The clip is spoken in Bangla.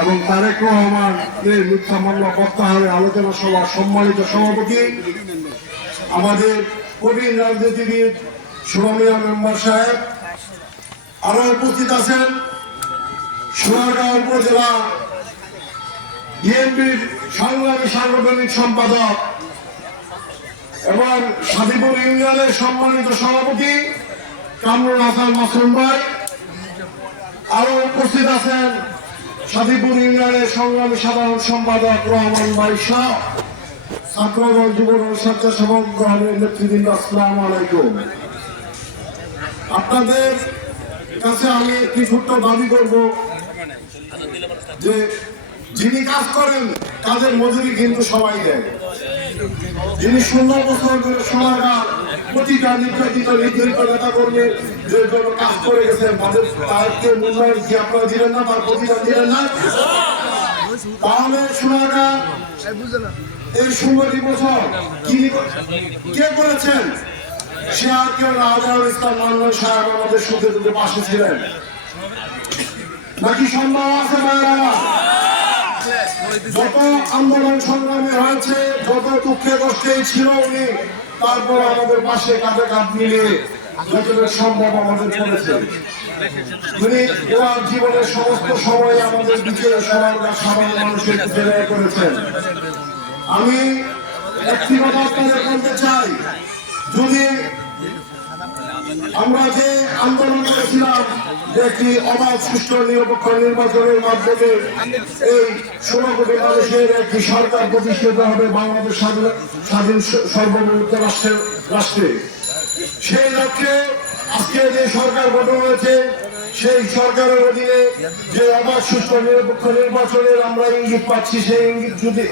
এবং তারেক রহমানের মিথ্যা মামলা প্রত্যাহারের আলোচনা সভা সম্মানিত সভাপতি, আমাদের প্রবীণ রাজনীতিবিদ সুরমিয়া মেম্বার সাহেব, আরও উপস্থিত আছেন সোনারগাঁও উপজেলা বিএনপির সংগ্রামী সাংগঠনিক সম্পাদক এবং সাদিপুর ইউনিয়নের সম্মানিত সভাপতি কামরুল হাসান মাসুম ভাই। আরও উপস্থিত আছেন সাদিপুর ইউনিয়নের সংগ্রামী সাধারণ সম্পাদক রহমান ভাই শাহ, ছাত্রদল যুবদল স্বেচ্ছাসেবক গ্রহণের নেতৃবৃন্দ, আসসালাম আলাইকুম। আপনাদের কাছে আমি একটি ছোট্ট দাবি করব যে যিনি কাজ করেন কাজের মজুরি কিন্তু সবাই দেয়। যিনি ষোলো বছর ধরে সোনারগাঁ প্রতিটা নির্যাতিত নির্ধারিত নেতা যে জন্য কাজ করে মূল্যায়ন কি আপনারা দিলেন না? তার দিলেন না? তাহলে এই ষোলোটি বছর যিনি কে করেছেন? সে আর ইসলাম মান্নান সাহেব আমাদের সুখে দুটো পাশে ছিলেন। নাকি সম্ভব আছে, ভাইয়েরা? যত আন্দোলন সংগ্রামে হয়েছে, যত দুঃখে কষ্টে ছিল উনি, তারপর আমাদের পাশে কাঁধে কাঁধ মিলিয়ে যতটুকু সম্ভব আমাদের করেছেন তিনি ওনার জীবনের সমস্ত সময় আমাদের দিকে সবার সাধারণ মানুষের করেছেন। আমি একটি কথা আপনাদের বলতে চাই, যদি আমরা যে আন্দোলন করেছিলাম যে একটি অবাধ, সুষ্ঠু, নিরপেক্ষ নির্বাচনের মাধ্যমে এই ষোলো কোটি মানুষের একটি সরকার প্রতিষ্ঠিত হবে বাংলাদেশ স্বাধীন সর্বভৌমত্ব রাষ্ট্রের রাষ্ট্রে। সেই লক্ষ্যে আজকে যে সরকার গঠন হয়েছে, সেই সরকারের অধীনে যে অবাধ, সুষ্ঠু, নিরপেক্ষ নির্বাচনের আমরা ইঙ্গিত পাচ্ছি, সেই ইঙ্গিত যদি